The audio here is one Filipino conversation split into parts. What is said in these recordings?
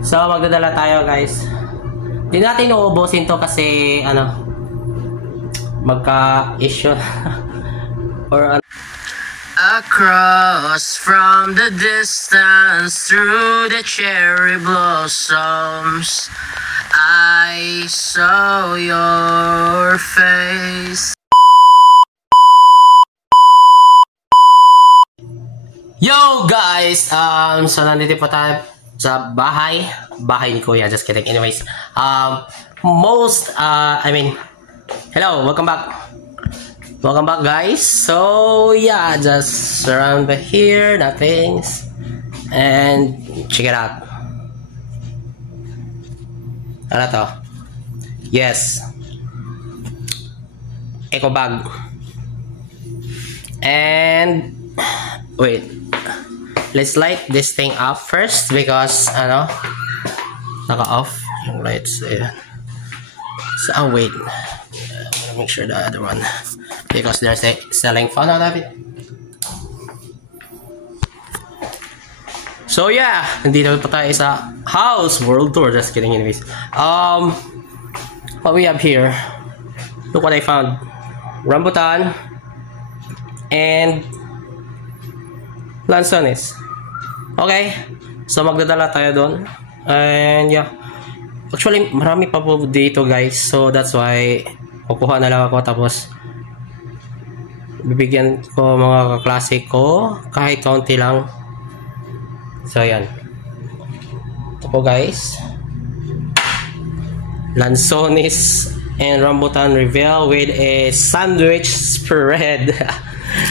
So, magdadala tayo, guys. Hindi natin uubusin to kasi, magka-issue. Or, Across from the distance, through the cherry blossoms, I saw your face. Yo guys! So nandito po tayo sa bahay ni Kuya. Just kidding. Anyways, hello, welcome back. Welcome back, guys. So yeah, just around here, nothing, and check it out. Ano to? Yes, eco bag. And wait, let's light this thing up first because naka-off yung lights. So wait, I'm gonna make sure the other one, because they're selling phone out of it. So yeah, nandito pa tayo sa house world tour. Just kidding. Anyways, what we have here, look what I found. Rambutan and lansones. Okay, so magdadala tayo doon. And yeah, actually marami pa po dito, guys. So that's why kukuha na lang ako, tapos bibigyan ko mga kaklase ko kahit kaunti lang. So yan, ito po, guys, lansones and rambutan reveal with a sandwich spread.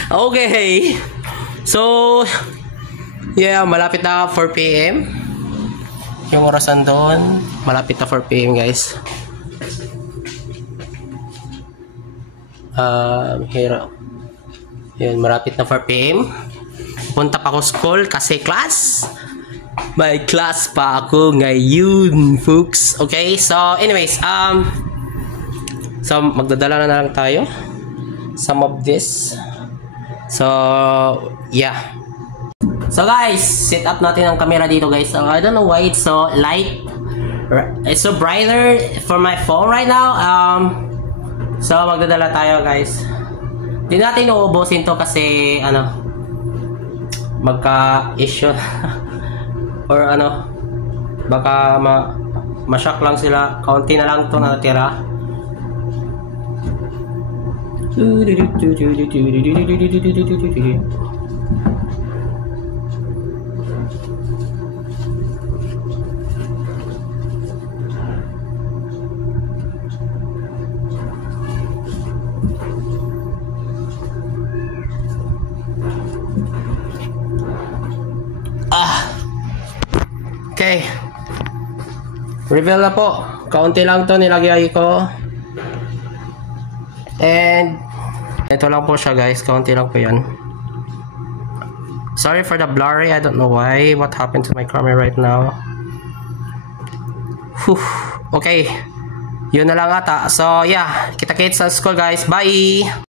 Okay, so yeah, malapit na 4 PM yung orasan doon. Malapit na 4 PM, guys. Here, yun, malapit na 4 PM. Punta pa ako school kasi class. May class pa ako ngayon, folks. Okay, so anyways, so magdadala na lang tayo some of this. So yeah, so guys, set up natin ang camera dito, guys. So I don't know why it's so light, it's so brighter for my phone right now. So magdadala tayo, guys. Hindi natin uubusin to kasi magka-issue or baka ma-shock lang sila. Kaunti na lang to natira. Okay, reveal na po. Kaunti lang to nilagay ko. And ito lang po siya, guys. Kaunti lang po yan. Sorry for the blurry. I don't know why. What happened to my camera right now? Whew. Okay, yun na lang ata. So yeah, kita-kits sa school, guys. Bye!